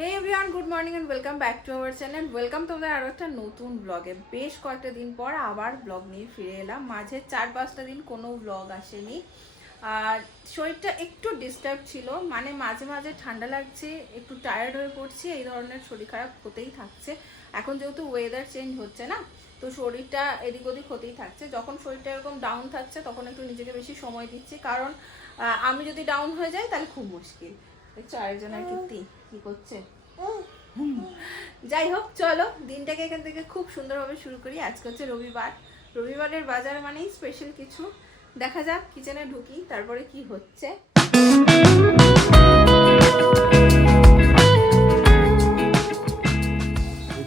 Hey everyone, good morning and welcome back to our channel. Welcome তোমাদের আরও একটা নতুন ব্লগে। বেশ কয়েকটা দিন পর আবার ব্লগ নিয়ে ফিরে এলাম। মাঝে 4-5টা দিন কোনো ব্লগ আসেনি। আর শরীরটা একটু ডিস্টার্ব ছিল, মানে মাঝে মাঝে ঠান্ডা লাগছে, একটু টায়ার্ড হয়ে পড়ছি, এই ধরনের শরীর খারাপ হতেই থাকছে। এখন যেহেতু ওয়েদার চেঞ্জ হচ্ছে না, তো শরীরটা এদিক ওদিক হতেই থাকছে। যখন শরীরটা এরকম ডাউন থাকছে তখন একটু নিজেকে বেশি সময় দিচ্ছি, কারণ আমি যদি ডাউন হয়ে যাই তাহলে খুব মুশকিল। দেখছো আরেকজনের কীর্তি কি করছে। যাই হোক, চলো দিনটাকে এখান থেকে খুব সুন্দরভাবে শুরু করি। আজকে হচ্ছে রবিবার। রবিবারের বাজার মানেই স্পেশাল কিছু। দেখা যাক কিচেনে ঢুকি, তারপরে কি হচ্ছে।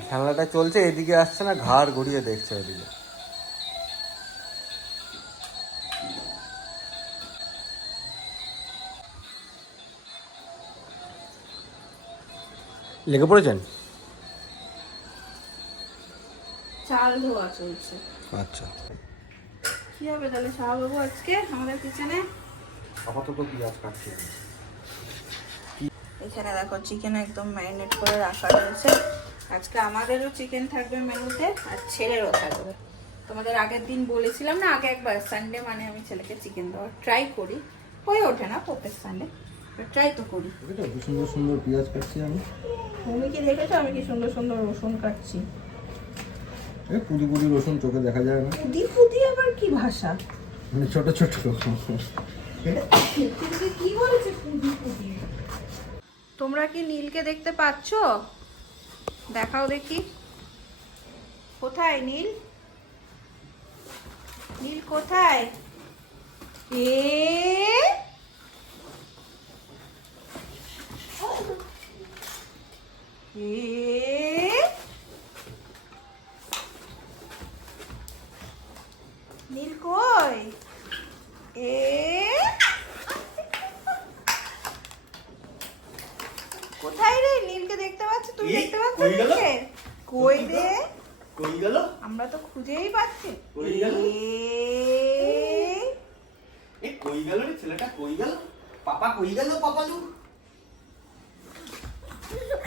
খেলাটা চলছে, এদিকে আসছে না, ঘাড় ঘুরিয়ে দেখছে এদিকে। লেগে পড়েছেন? চাল ধোয়া চলছে। আচ্ছা, কি হবে তাহলে শাহবাবু আজকে আমাদের কিচেনে? আপাতত পেঁয়াজ কাটছি। এখানে দেখো চিকেন একদম ম্যারিনেট করে রাখা রয়েছে। আজকে আমাদেরও চিকেন থাকবে মেনুতে, আর ছেলেরও থাকবে। তোমাদের আগের দিন বলেছিলাম না, আগে একবার সানডে মানে আমি ছেলেকে চিকেন দেওয়ার ট্রাই করি। হয়ে ওঠে না প্রত্যেক সানডে, ট্রাই তো করি। সুন্দর সুন্দর পেঁয়াজ কাটছি আমি। তুমি কি দেখেছো আমি কি সুন্দর সুন্দর রসুন কাটছি? পুদি পুদি রসুন চোখে দেখা যায় না। পুদি পুদি আবার কি ভাষা? মানে ছোট ছোট রসুন। কি বলেছে পুদি পুদি? তোমরা কি নীলকে দেখতে পাচ্ছো? দেখাও দেখি, কোথায় নীল? নীল কোথায়? এ নীল কই? এ কোথায় রে? নীলকে দেখতে পাচ্ছ? তুমি দেখতে পাচ্ছ নীলকে? কই রে? কই গেল? আমরা তো খুঁজেই পাচ্ছি। কই গেল? এ কই গেল রে ছেলেটা? কই গেল? পাপা কই গেল? পাপালু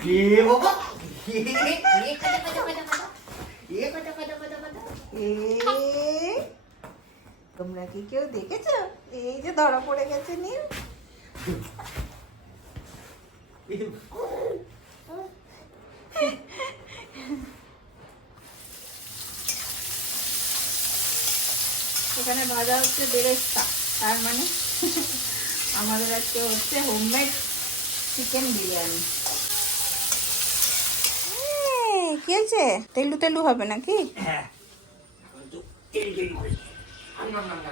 কে বাবা? তোমরা কি কেউ দেখেছো? এই যে ধরা পড়ে গেছে নীল। এখানে ভাজা হচ্ছে বেরেস্তা, তার মানে আমাদের আজকে হচ্ছে হোমমেড চিকেন বিরিয়ানি। কি আছে? তেলু তেলু হবে নাকি?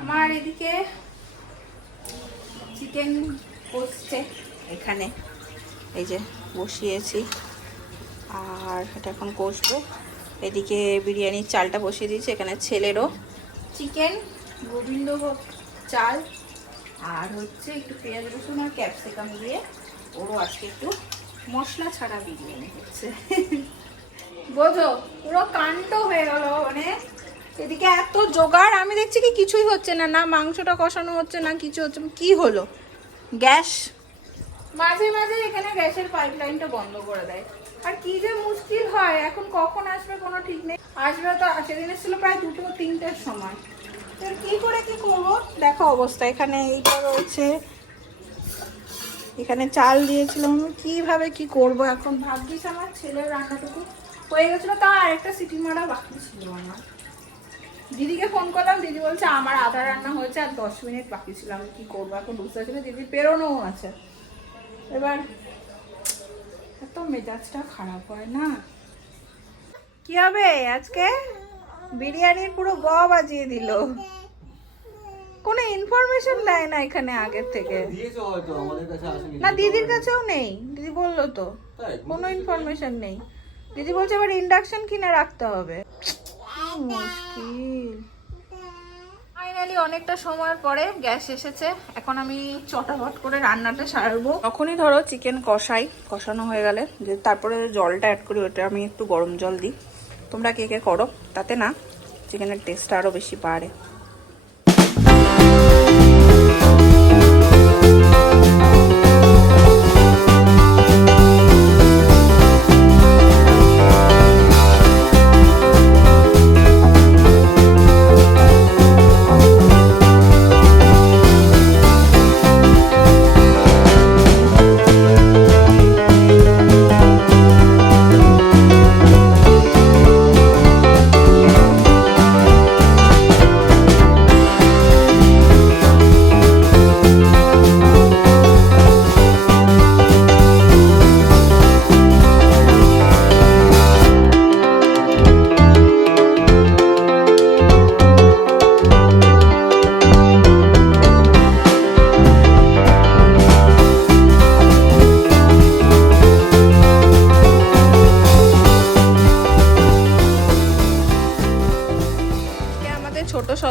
আমার এদিকে চিকেন কষছে, এখানে এই যে বসিয়েছি, আর এটা এখন কষবে। এদিকে বিরিয়ানির চালটা বসিয়ে দিয়েছি। এখানে ছেলেরও চিকেন গোবিন্দভোগ চাল, আর হচ্ছে একটু পেঁয়াজ রসুন আর ক্যাপসিকাম দিয়ে ওরও আজকে একটু মশলা ছাড়া বিরিয়ানি হচ্ছে। বোঝো, পুরো কাণ্ড হয়ে গেল। মানে এদিকে এত জোগাড়, আমি দেখছি কি কিছুই হচ্ছে না, না মাংসটা কষানো হচ্ছে না কিছু হচ্ছে। কি হলো? গ্যাস মাঝে মাঝে এখানে গ্যাসের পাইপলাইনটা বন্ধ করে দেয়, আর কি যে মুশকিল হয়। এখন কখন আসবে কোনো ঠিক নেই। আসবে তো সেদিন ছিল প্রায় 2-3টের সময়। তো কি করে কি করবো দেখো অবস্থা। এখানে এইটা রয়েছে, এখানে চাল দিয়েছিলাম, কিভাবে কি করব এখন। ভাগ্যিস আমার ছেলের রান্নাটুকু হয়ে গেছিলো, তা আরেকটা সিটি মারা বাকি ছিল আমার। দিদিকে ফোন করলাম, দিদি বলছে আমার আধা রান্না হয়েছে আর 10 মিনিট বাকি ছিল। আমি কি করবো এখন বুঝতে পারছি না। দিদি পেরোনো আছে। এবার এত মেজাজটা খারাপ হয় না। কি হবে আজকে? বিরিয়ানির পুরো গ বাজিয়ে দিল। কোনো ইনফরমেশন দেয় না এখানে আগের থেকে। না, দিদির কাছেও নেই। দিদি বললো তো কোনো ইনফরমেশন নেই। দিদি বলছে এবার ইন্ডাকশন কিনে রাখতে হবে। মুশকিল। ফাইনালি অনেকটা সময়ের পরে গ্যাস এসেছে। এখন আমি চটাপট করে রান্নাটা সারবো। তখনই ধরো চিকেন কষানো হয়ে গেলে যে তারপরে জলটা অ্যাড করি, ওটা আমি একটু গরম জল দিই। তোমরা কে কে করো? তাতে না চিকেনের টেস্টটা আরও বেশি বাড়ে।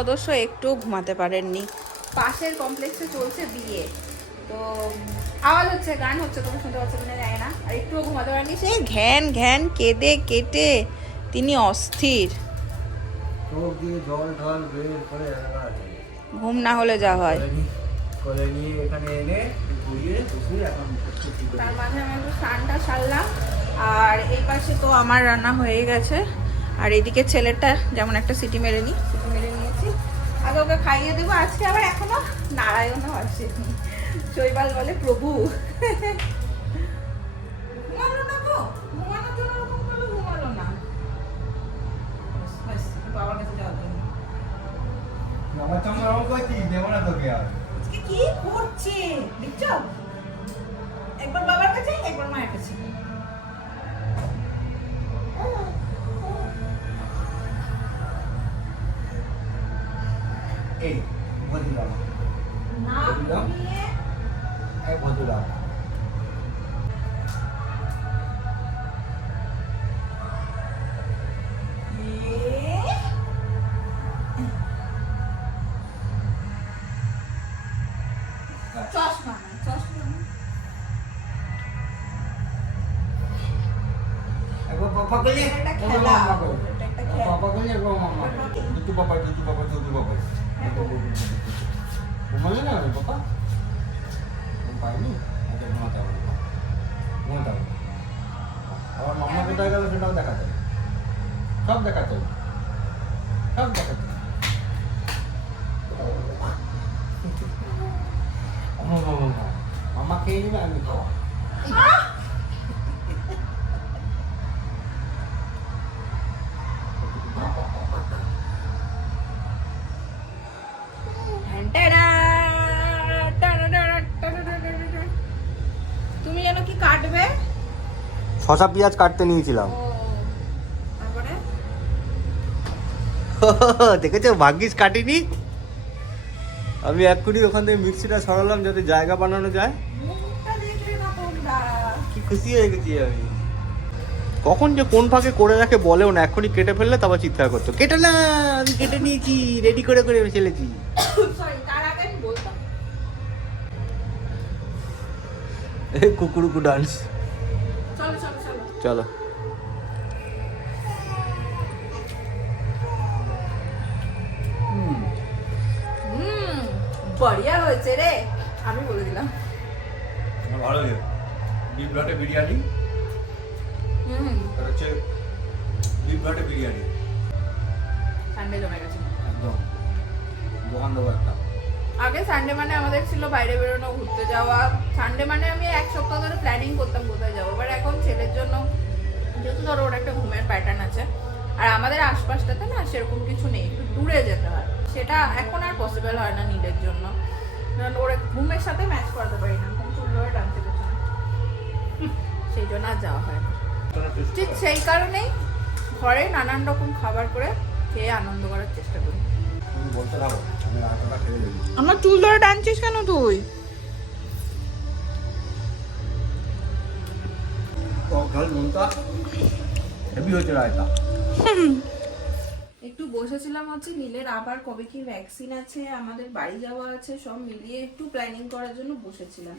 সদস্য একটুও ঘুমাতে পারেননি। পাশের কমপ্লেক্সে চলছে বিয়ে, তো আওয়াজ হচ্ছে, গান হচ্ছে, তোমরা শুনতে পাচ্ছ কিনা জানি না। আর একটুও ঘুমাতে পারেনি, সেই ঘ্যান ঘ্যান কেঁদে কেটে তিনি অস্থির। চোখ দিয়ে জল ঢল বের করে ঘুম না হলে যা হয়। কোলে নিয়ে এখানে এনে ঘুরিয়ে শুয়ে এখন তার মাঝে আমি একটু স্নানটা সারলাম। আর এই পাশে তো আমার রান্না হয়ে গেছে, আর এদিকে ছেলেটা যেমন একটা সিটি মেরে নিয়েছি। আগে ওকে খাইয়ে দেবো। আজকে আবার এখনো নারায়ণও আসেনি। শৈবাল বলে প্রভু ঘুমালো না গো, ঘুমানোর জন্য ওরকম করলে ঘুমালো না। ব্যাস, বাবার কাছে যাওয়ার জন্য। আমার চমড়া কইছি দেব না তোকে আর। আজকে কি করছে দেখছো? একবার বাবার কাছে, একবার মায়ের কাছে। এই বদিলাম না ঘুমিয়ে এই বদিলাম চশমা একবার পাপা কইলে এটা খেলা, এটা একটা খেলা। পাপা কইলে একবার মামা দুটো পাপা ঘুমালে না পাপা পাইনি আচ্ছা ঘুমাতে হবে আবার মামা কোথায় গেল সেটাও দেখা যায়, সব দেখা যায়। মামা খেয়ে নেবে, আমি খাওয়া। তুমি যেন কি কাটবে? শসা পেঁয়াজ কাটতে নিয়েছিলাম। তারপরে দেখেছো ভাগ্যিস কাটিনি। আমি এক্ষুনি ওখান থেকে মিক্সিটা সরালাম যাতে জায়গা বানানো যায়। মুখটা দেখলে না তোমরা। কি খুশি হয়ে গেছি আমি। কখন যে কোন ফাঁকে করে রাখে বলেও না, এক্ষুনি কেটে ফেললে তারপর চিৎকার করতো, কেটে না আমি কেটে নিয়েছি, রেডি করে ফেলেছি। সরি, তার আগে আমি বলতাম। কুকুরুকু ডান্স। চলো চলো বড়িয়া হয়েছে রে, আমি বলে দিলাম। ভালো লাগে বিফ ঘাটে বিরিয়ানি, আর হচ্ছে বিফ ঘাটে বিরিয়ানি সানডে জমে গেছে একদম। দোকান দেবো একটা। আগে সানডে মানে আমাদের ছিল বাইরে বেরোনো, ঘুরতে যাওয়া। সানডে মানে আমি এক সপ্তাহ ধরে প্ল্যানিং করতাম কোথায় যাবো, বাট এখন ছেলের জন্য, যেহেতু ধরো ওর একটা ঘুমের প্যাটার্ন আছে, আর আমাদের আশপাশটাতে না সেরকম কিছু নেই, একটু দূরে যেতে হয়, সেটা এখন আর পসিবল হয় না নীলের জন্য। কারণ ওর ঘুমের সাথে ম্যাচ করাতে পারি না, ঘুম চুল ধরে টানতে পেছনে, সেই জন্য আর যাওয়া হয় না। ঠিক সেই কারণেই ঘরে নানান রকম খাবার করে খেয়ে আনন্দ করার চেষ্টা করি। তুমি বলতে থাকো, আমি রান্নাটা খেয়ে দেবো। আমার চুল ধরে টানছিস কেন তুই? নুনটা হেভি হয়েছে রায়তা। একটু বসেছিলাম হচ্ছে নীলের আবার কবে কি ভ্যাকসিন আছে, আমাদের বাড়ি যাওয়া আছে, সব মিলিয়ে একটু প্ল্যানিং করার জন্য বসেছিলাম।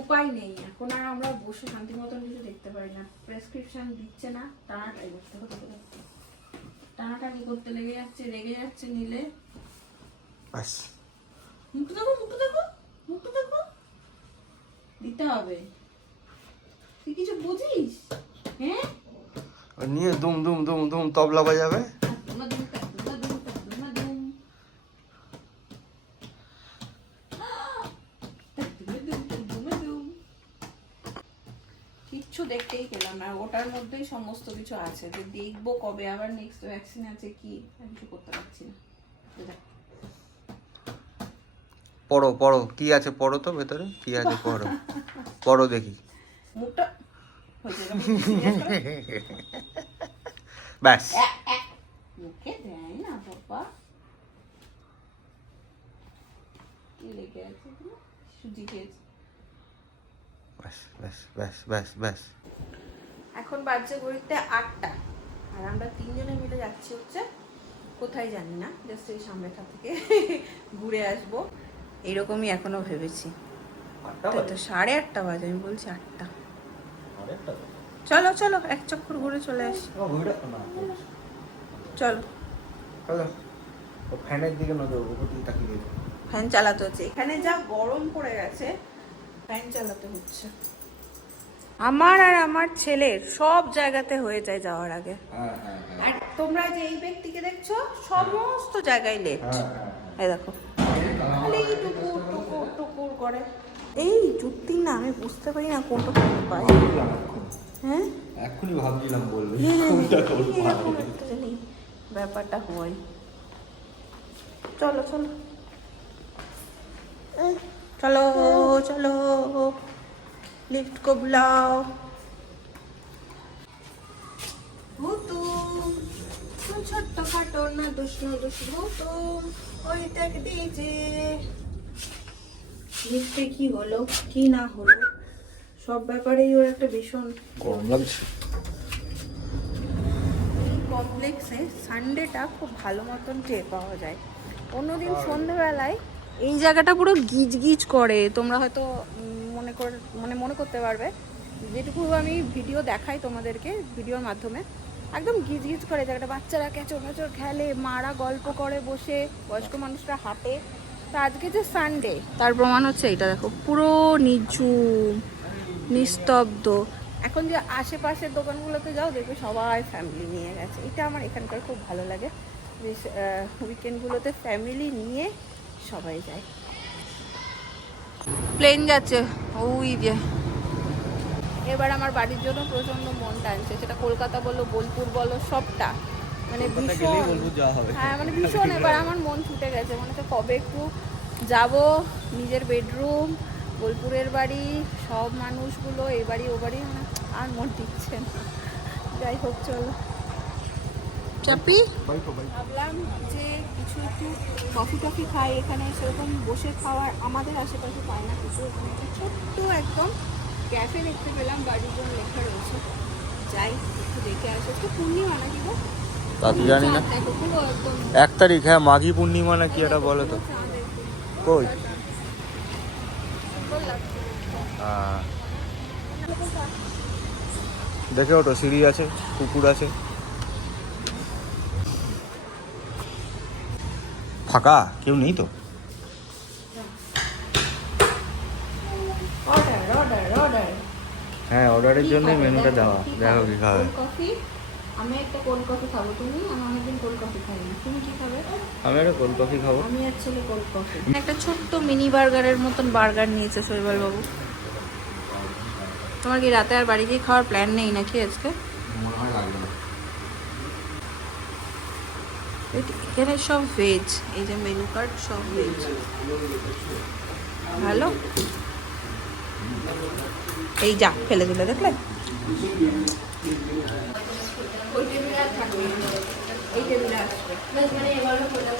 উপায় নেই, এখন আর আমরা বসে শান্তি মতন কিছু দেখতে পারি না। প্রেসক্রিপশন দিচ্ছে না, টানাটাই করতে হতে টানাটানি করতে রেগে যাচ্ছে নীলে। মুখটা দেখো দিতে হবে। তুই কিছু বুঝিস? হ্যাঁ, নিয়ে দুম দুম দুম দুম তবলা বাজাবে। কিচ্ছু দেখতেই পেলাম না, ওটার মধ্যেই সমস্ত কিছু আছে, যে দেখবো কবে আবার নেক্সট ভ্যাকসিন আছে কি, কিছু করতে পারছি না। পড়ো কি আছে, পড়ো তো ভেতরে কি আছে, পড়ো দেখি। মুখটা ব্যাস মুখে দেয় না বাবা, কি লেগে আছে, সুজি খেয়েছে। ব্যাস। এখন বাজছে ঘড়িতে 8টা, আর আমরা তিনজনে মিলে যাচ্ছি হচ্ছে কোথায় জানি না, জাস্ট এই সামনেটা থেকে ঘুরে আসবো এরকমই এখনো ভেবেছি। তো 8:30 বাজে, আমি বলছি 8টা। চলো চলো এক চক্কর ঘুরে চলে আসি। চলো ফ্যানের দিকে নজর, উপর দিকে তাকিয়ে দিই। ফ্যান চালাতে হচ্ছে, এখানে যা গরম পড়ে গেছে ফ্যান চালাতে হচ্ছে। আমার আর আমার ছেলের সব জায়গাতে হয়ে যায় যাওয়ার আগে। আর তোমরা যে এই ব্যক্তিকে দেখছো সমস্ত জায়গায় লেট। এই দেখো খালি টুকুর টুকুর টুকুর করে। এই যুক্তি না, আমি বুঝতে পারি না কোনটা করতে পারি। হ্যাঁ এখনই ভাবছিলাম বলবো এরকম একটা জানি ব্যাপারটা হয়। চলো চলো চলো চলো, লিফট को बुलाओ। ভুতুম তুম ছোট্ট খাটো না দুষ্ণ ভুতুম, ওই দেখ ডিজে। লিফটে কি হলো কি না হলো সব ব্যাপারেই ওর একটা ভীষণ গরম লাগছে। এই কমপ্লেক্সে সানডেটা খুব ভালো মতন টের পাওয়া যায়। অন্যদিন সন্ধ্যেবেলায় এই জায়গাটা পুরো গিজ গিজ করে, তোমরা হয়তো মনে করতে পারবে। যেটুকু আমি ভিডিও দেখাই তোমাদেরকে ভিডিওর মাধ্যমে, একদম গিজ গিজ করে জায়গাটা। বাচ্চারা কেঁচোর মেচোর খেলে, মারা গল্প করে বসে, বয়স্ক মানুষরা হাঁটে। তো আজকে যে সানডে তার প্রমাণ হচ্ছে এইটা দেখো, পুরো নিঝুম নিস্তব্ধ। এখন যে আশেপাশের দোকানগুলোতে যাও দেখবে সবাই ফ্যামিলি নিয়ে গেছে। এটা আমার এখানকার খুব ভালো লাগে যে উইকেন্ডগুলোতে ফ্যামিলি নিয়ে সবাই যায়। প্লেন যাচ্ছে ওই যে। এবার আমার বাড়ির জন্য প্রচন্ড মন টানছে, সেটা কলকাতা বলো বোলপুর বলো সবটা, মানে ভীষণ। হ্যাঁ মানে ভীষণ এবার আমার মন ছুটে গেছে, মনে হচ্ছে কবে একটু যাব নিজের বেডরুম, বোলপুরের বাড়ি, সব মানুষগুলো এ বাড়ি ও বাড়ি, মানে আর মন টিকছে না। যাই হোক চলো চাপি। ভাবলাম যে কিছু একটু কফি টফি খাই, এখানে সেরকম বসে খাওয়ার আমাদের আশেপাশে পাই না কিছু। এখানে একটা ছোট্ট একদম ক্যাফে দেখতে পেলাম, বাড়ির জন্য লেখা রয়েছে, যাই একটু দেখে আসি। একটু পূর্ণিমা নাকি গো? তা তো জানি না। 1 তারিখ, হ্যাঁ মাঘী পূর্ণিমা নাকি এটা বলে তো। কই দেখে ওটো সিঁড়ি আছে, কুকুর আছে, ফাঁকা কেউ নেই তো। হ্যাঁ অর্ডারের জন্য মেনুটা দেওয়া, দেখো কি খাবে। কফি, আমি একটা কোল্ড কফি খাবো। তুমি? আমি অনেকদিন কোল্ড কফি খাইনি। তুমি কি খাবে? আমি একটা কোল্ড কফি খাবো। আমি অ্যাকচুয়ালি কোল্ড কফি। একটা ছোট্ট মিনি বার্গারের মতন বার্গার নিয়েছে শৈবাল বাবু। তোমার কি রাতে আর বাড়ি গিয়ে খাওয়ার প্ল্যান নেই নাকি আজকে? মনে হয় লাগবে না। এখানে সব ভেজ, এই যে মেনু কার্ড সব ভেজ। ভালো, এই যা ফেলে দিলে দেখলে।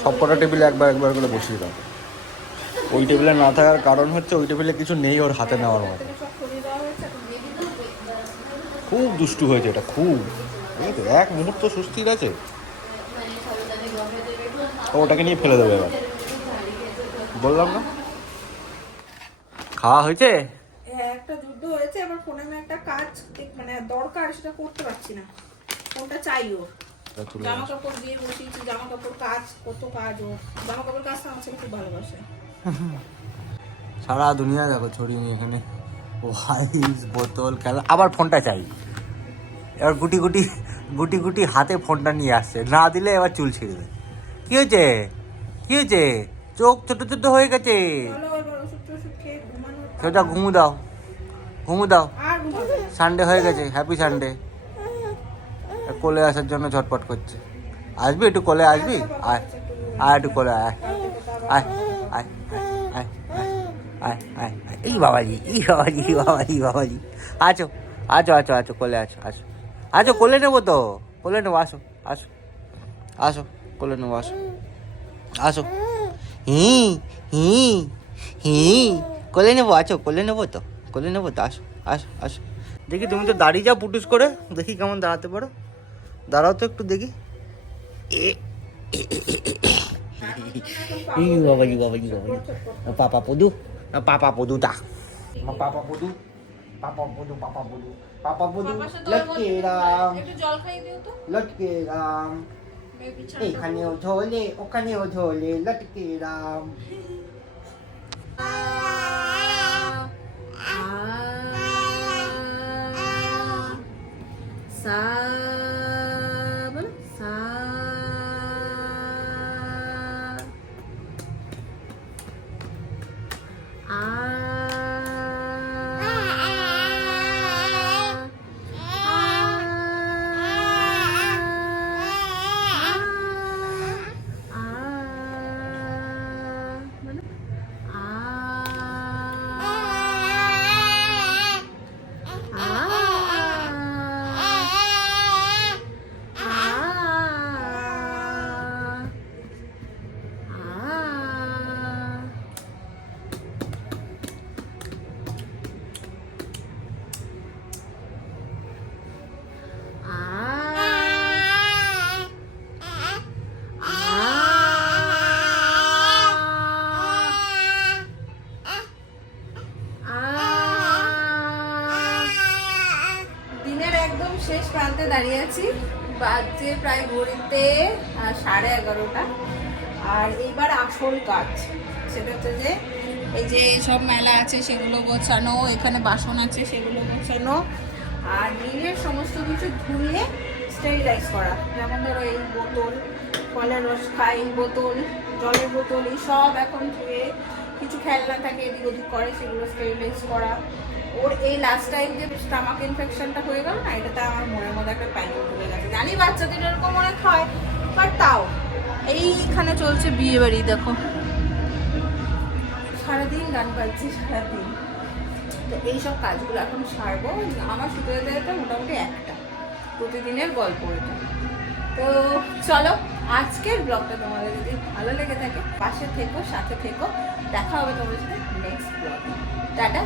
সব কটা টেবিলে একবার একবার করে বসিয়ে দাও। ওই টেবিলে না থাকার কারণ হচ্ছে ওই টেবিলে কিছু নেই ওর হাতে নেওয়ার মতো। খুব দুষ্টু হয়েছে এটা, খুব। এই তো এক মুহূর্ত সুস্থির আছে, ওটাকে নিয়ে ফেলে দেবে এবার। বললাম না খাওয়া হয়েছে। একটা যুদ্ধ হয়েছে, এবার ফোনে আমি একটা কাজ মানে দরকার, সেটা করতে পারছি না। ফোনটা চাই ওর। জামা কাপড় দিয়ে বসিয়েছি, জামা কাপড় কাজ, কত কাজ ওর। জামা কাপড় কাজটা আমার ছেলে খুব ভালোবাসে। সারা দুনিয়া দেখো ছড়িয়ে নিয়ে এখানে, ওয়াইস বোতল খেলা, আবার ফোনটা চাই। এবার গুটি গুটি গুটি গুটি হাতে ফোনটা নিয়ে আসছে, না দিলে এবার চুল ছিঁড়বে। কি হয়েছে কি হয়েছে? চোখ ছোট ছোট হয়ে গেছে। সেটা ঘুমু দাও, ঘুমু দাও। সানডে হয়ে গেছে, হ্যাপি সানডে। কোলে আসার জন্য ঝটপট করছে। আসবি একটু কোলে, আসবি? আয় আয় একটু কোলে আয় আয় আয় আয় আয় আয়। এই বাবাজি, এই বাবাজি, বাবাজি, বাবাজি। আছো আছো আছো আছো কোলে আছো, আসো আছো, কোলে নেবো তো, কোলে নেবো, আসো আসো আসো, কোলে নেবো, আসো আসো। হি হি হি, কোলে নেবো, আছো কোলে নেবো তো, কোলে নেবো তো, আসো আসো আসো। দেখি তুমি তো দাঁড়িয়ে যাও পুটুস করে, দেখি কেমন দাঁড়াতে পারো। দাঁড়াও তো একটু দেখি। এ বাবাজি বাবাজি বাবাজি পাপা পদু পাপা পদুটা পাপা পদু পাপা পদু পাপা পদু পাপা পদু লটকে রাম একটু জল খাইয়ে দিও তো লটকে রাম এখানেও ঝোলে ওখানেও ঝোলে লটকে রাম সা বলো সা আ দিনের একদম শেষ প্রান্তে দাঁড়িয়ে আছি, বাজে প্রায় ঘড়িতে 11:30। আর এইবার আসল কাজ, সেটা হচ্ছে যে এই যে সব মেলা আছে সেগুলো গোছানো, এখানে বাসন আছে সেগুলো গোছানো, আর নীলের সমস্ত কিছু ধুয়ে স্টেরিলাইজ করা। যেমন ধরো এই বোতল, ফলের রস খাই বোতল, জলের বোতল, এই সব এখন ধুয়ে, কিছু খেলনা থাকে এদিক ওদিক করে সেগুলো স্টেরিলাইজ করা। ওর এই লাস্ট টাইম যে স্টামাক ইনফেকশনটা হয়ে গেল না, এটাতে আমার মনের মধ্যে একটা প্যানিক ঢুকে গেছে। জানি বাচ্চাদের এরকম অনেক হয়, বাট তাও এইখানে চলছে বিয়ে বাড়ি, দেখো সারাদিন গান বাজছে সারাদিন। তো এইসব কাজগুলো এখন সারবো। আমার শুতে যেতে যেতে মোটামুটি 1টা, প্রতিদিনের গল্প এটা। তো চলো, আজকের ব্লগটা তোমাদের যদি ভালো লেগে থাকে পাশে থেকো, সাথে থেকো। দেখা হবে তোমাদের সাথে নেক্সট ব্লগে। টাটা।